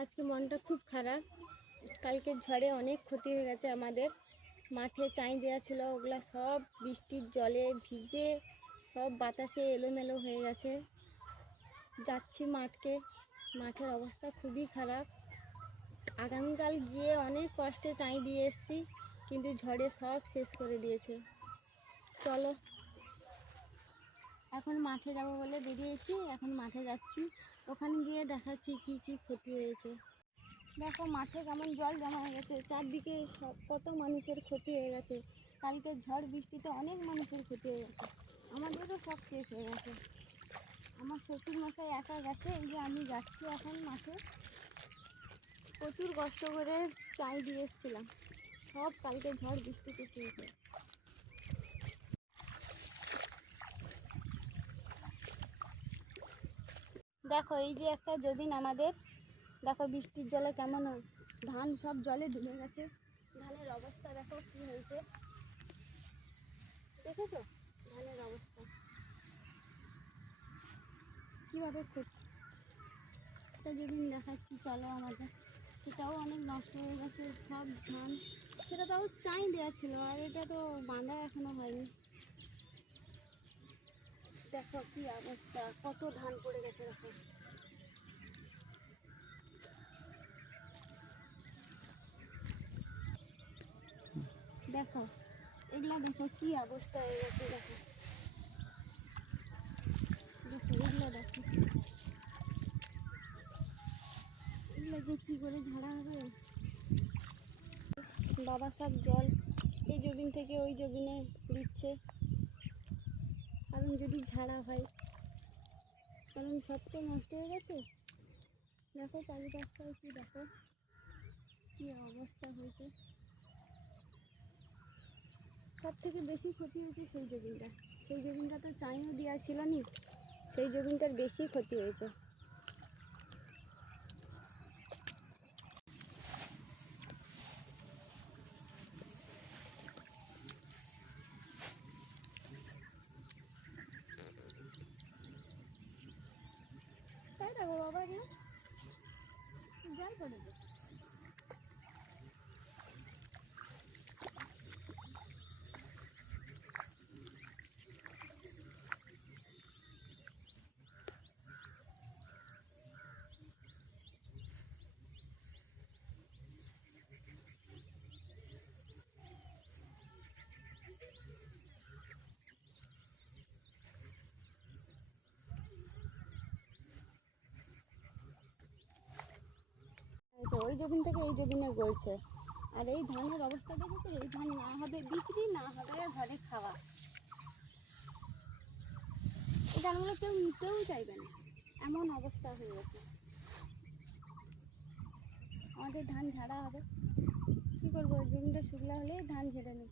আজকে মনটা খুব খারাপ। কালকের ঝড়ে অনেক ক্ষতি হয়ে গেছে আমাদের। মাঠে চাই দেওয়া ছিল, ওগুলা সব বৃষ্টির জলে ভিজে সব বাতাসে এলোমেলো হয়ে গেছে। যাচ্ছি মাঠের অবস্থা খুবই খারাপ। আগামীকাল গিয়ে অনেক কষ্টে চাই দিয়ে এসেছি, কিন্তু ঝড়ে সব শেষ করে দিয়েছে। চলো এখন মাঠে যাব বলে বেরিয়েছি, এখন মাঠে যাচ্ছি। ওখানে গিয়ে দেখাচ্ছি কি কি ক্ষতি হয়েছে। দেখো মাঠে কেমন জল জমা হয়ে গেছে, চারদিকে সব কত মানুষের ক্ষতি হয়ে গেছে। কালকে ঝড় বৃষ্টিতে অনেক মানুষের ক্ষতি হয়ে গেছে, আমাদেরও সব শেষ হয়ে গেছে। আমার শ্বশুর মশাই একা গেছে, এই যে আমি যাচ্ছি এখন মাঠে। প্রচুর কষ্ট করে চাই দিয়ে এসেছিলাম, সব কালকে ঝড় বৃষ্টিতে শেষ। দেখো এই যে একটা জমিন আমাদের, দেখো বৃষ্টির জলে কেমন ধান সব জলে ডুবে গেছে। ধানের অবস্থা দেখো কি হয়েছে, দেখেছো ধানের অবস্থা কীভাবে একটা জমিন দেখাচ্ছি চলো আমাদের, সেটাও অনেক নষ্ট হয়ে গেছে সব ধান। সেটা তাও চাই দেওয়া ছিল, আর এটা তো বাঁধা এখনো হয়নি। দেখো কি অবস্থা, কত ধান পড়ে গেছে। দেখো এগুলা দেখো কি অবস্থা হয়ে গেছে। দেখো এগুলো দেখো, এগুলো যে কি করে ঝাড়া হবে। বাবা সব জল এই জমিন থেকে ওই জমিনে দিচ্ছে, কারণ যদি ঝাড়া হয়, কারণ সব তো নষ্ট হয়ে গেছে। দেখো চারিপাশটায় কি, দেখো কি অবস্থা হয়েছে। সব থেকে বেশি ক্ষতি হয়েছে সেই জমিনটা তো চাইও দেওয়া ছিল নি, সেই জমিনটার বেশি ক্ষতি হয়েছে। তাই দেখো বাবা জল পড়ে যায়। ওই জমিন থেকে এই জমিনে গড়ছে, আর এই ধানের অবস্থা দেখেছে, এই ধান না হবে বিক্রি, না হবে ঘরে খাওয়া। এই ধানগুলো কেউ নিতেও চাইবে না, এমন অবস্থা হয়ে গেছে। আমাদের ধান ঝাড়া হবে, কী করবো, জমিটা শুকলা হলেই ধান ঝেড়ে নেব।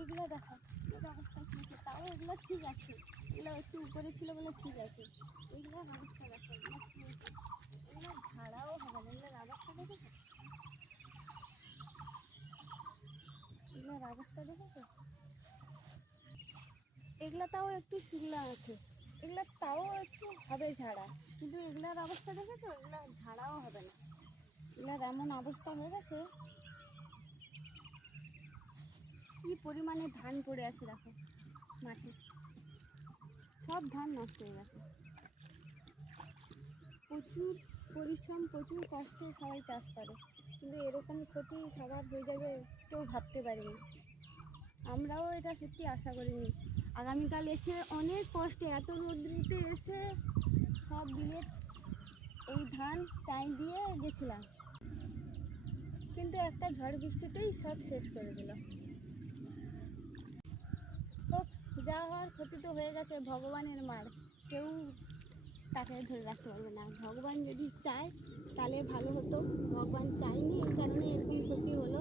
এগুলো দেখো এর অবস্থা কী, তাও এগুলো ঠিক আছে, এগুলো একটু উপরে ছিল বলে ঠিক আছে। এগুলোর অবস্থা দেখো, এগুলো কী হয়েছে, এগুলো ঝাড়াও হবে না। এগুলোর অবস্থা দেখেছো, এগুলোর অবস্থা দেখেছো। এগুলো তাও একটু শুকলা আছে, এগুলো তাও একটু হবে ঝাড়া, কিন্তু এগুলোর অবস্থা দেখেছো, এগুলো ঝাড়াও হবে না। এগুলোর এমন অবস্থা হয়ে গেছে, কি পরিমাণে ধান পড়ে আছে দেখো মাঠে, সব ধান নষ্ট হয়ে গেছে। প্রচুর পরিশ্রম, প্রচুর কষ্টে সবাই চাষ করে, কিন্তু এরকম ক্ষতি সবার হয়ে যাবে কেউ ভাবতে পারেনি। আমরাও এটা সত্যি আশা করিনি। আগামীকাল এসে অনেক কষ্টে এত রৌদ্রুতে এসে সব বিলে এই ধান চাই দিয়ে গেছিলাম, কিন্তু একটা ঝড় বৃষ্টিতেই সব শেষ করে দিল। হোক, যা হওয়ার ক্ষতি তো হয়ে গেছে, ভগবানের মার, কেউ তাকে ধরে রাখতে পারবে না। ভগবান যদি চায় তাহলে ভালো হতো, ভগবান চায়নি, এই কারণে এরকম ক্ষতি হলো।